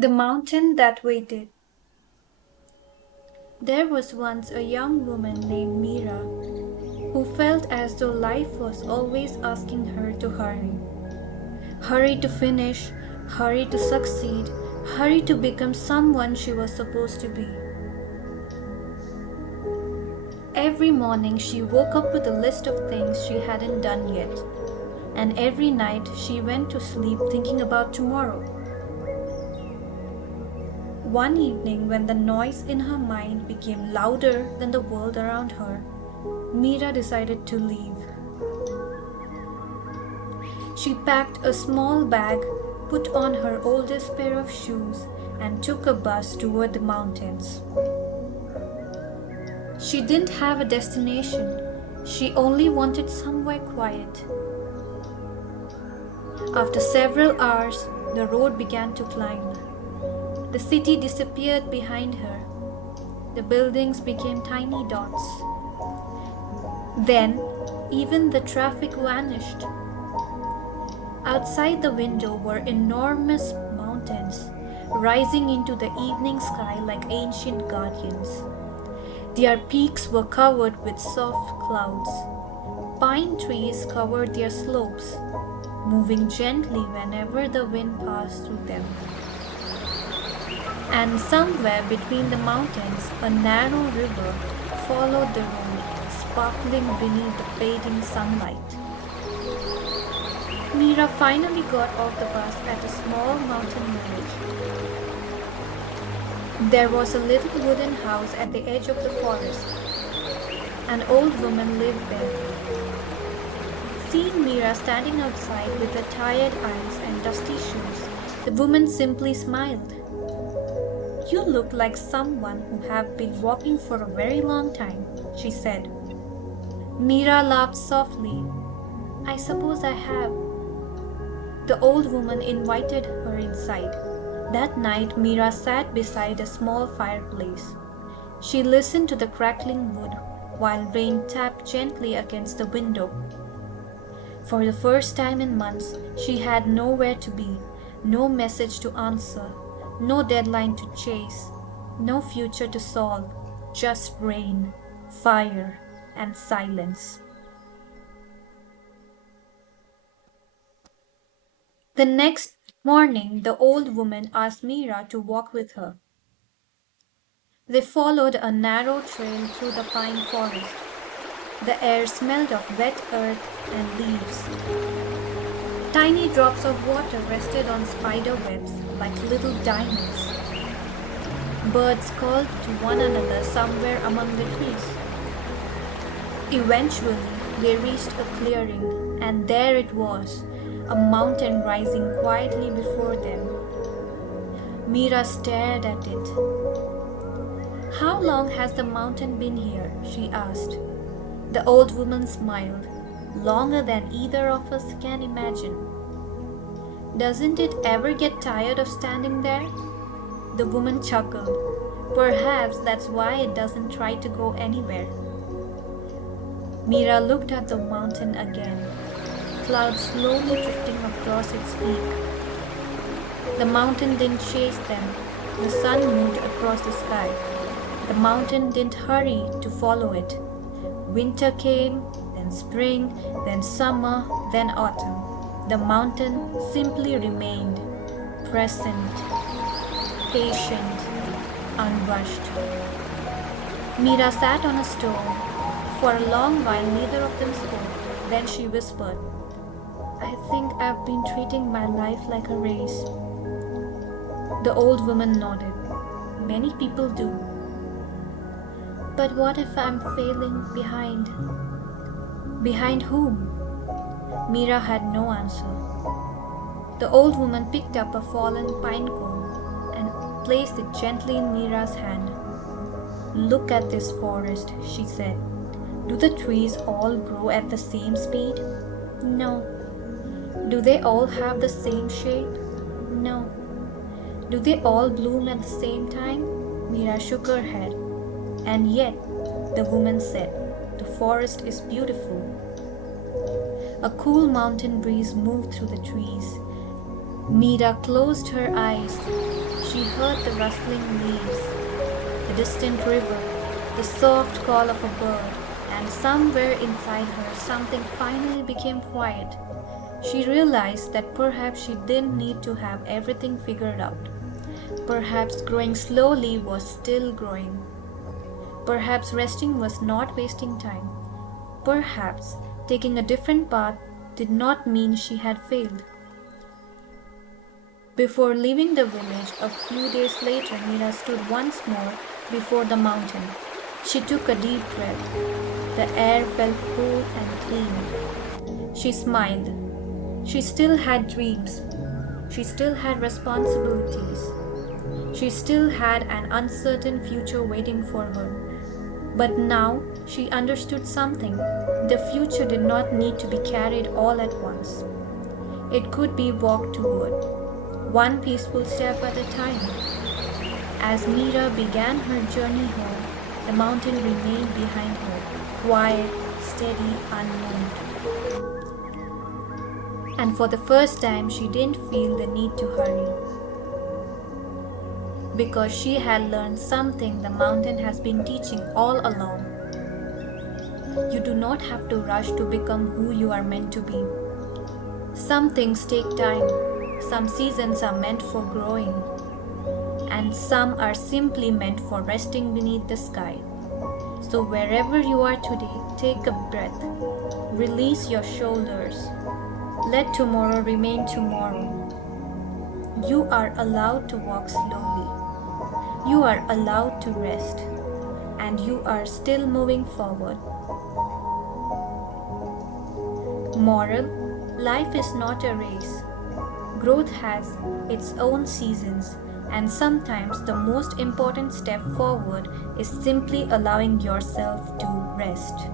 The mountain that waited. There was once a young woman named Mira who felt as though life was always asking her to hurry. Hurry to finish, hurry to succeed, hurry to become someone she was supposed to be. Every morning she woke up with a list of things she hadn't done yet, and every night she went to sleep thinking about tomorrow. One evening, when the noise in her mind became louder than the world around her, Mira decided to leave. She packed a small bag, put on her oldest pair of shoes, and took a bus toward the mountains. She didn't have a destination, she only wanted somewhere quiet. After several hours, the road began to climb. The city disappeared behind her. The buildings became tiny dots. Then, even the traffic vanished. Outside the window were enormous mountains, rising into the evening sky like ancient guardians. Their peaks were covered with soft clouds. Pine trees covered their slopes, moving gently whenever the wind passed through them. And somewhere between the mountains, a narrow river followed the road, sparkling beneath the fading sunlight. Mira finally got off the bus at a small mountain village. There was a little wooden house at the edge of the forest. An old woman lived there. Seeing Mira standing outside with her tired eyes and dusty shoes, the woman simply smiled. "You look like someone who have been walking for a very long time," she said. Mira laughed softly. "I suppose I have." The old woman invited her inside. That night, Mira sat beside a small fireplace. She listened to the crackling wood while rain tapped gently against the window. For the first time in months, she had nowhere to be, no message to answer, no deadline to chase, no future to solve, just rain, fire, and silence. The next morning, the old woman asked Mira to walk with her. They followed a narrow trail through the pine forest. The air smelled of wet earth and leaves. Tiny drops of water rested on spider webs like little diamonds. Birds called to one another somewhere among the trees. Eventually, they reached a clearing, and there it was, a mountain rising quietly before them. Mira stared at it. "How long has the mountain been here?" she asked. The old woman smiled. "Longer than either of us can imagine." "Doesn't it ever get tired of standing there?" The woman chuckled. "Perhaps that's why it doesn't try to go anywhere." Mira looked at the mountain again, clouds slowly drifting across its peak. The mountain didn't chase them. The sun moved across the sky. The mountain didn't hurry to follow it. Winter came, then spring, then summer, then autumn. The mountain simply remained, present, patient, unrushed. Mira sat on a stone. For a long while, neither of them spoke. Then she whispered, "I think I've been treating my life like a race." The old woman nodded. "Many people do." "But what if I'm failing behind?" "Behind whom?" Mira had no answer. The old woman picked up a fallen pine cone and placed it gently in Mira's hand. "Look at this forest," she said. "Do the trees all grow at the same speed?" "No." "Do they all have the same shape?" "No." "Do they all bloom at the same time?" Mira shook her head. "And yet," the woman said, "the forest is beautiful." A cool mountain breeze moved through the trees. Mira closed her eyes. She heard the rustling leaves, the distant river, the soft call of a bird, and somewhere inside her something finally became quiet. She realized that perhaps she didn't need to have everything figured out. Perhaps growing slowly was still growing. Perhaps resting was not wasting time. Perhaps taking a different path did not mean she had failed. Before leaving the village a few days later, Mira stood once more before the mountain. She took a deep breath. The air felt cool and clean. She smiled. She still had dreams. She still had responsibilities. She still had an uncertain future waiting for her. But now she understood something. The future did not need to be carried all at once. It could be walked toward, one peaceful step at a time. As Mira began her journey home, the mountain remained behind her, quiet, steady, unmoved. And for the first time, she didn't feel the need to hurry. Because she had learned something the mountain has been teaching all along. You do not have to rush to become who you are meant to be. Some things take time. Some seasons are meant for growing. And some are simply meant for resting beneath the sky. So wherever you are today, take a breath. Release your shoulders. Let tomorrow remain tomorrow. You are allowed to walk slowly. You are allowed to rest. And you are still moving forward. Moral: life is not a race. Growth has its own seasons, and sometimes the most important step forward is simply allowing yourself to rest.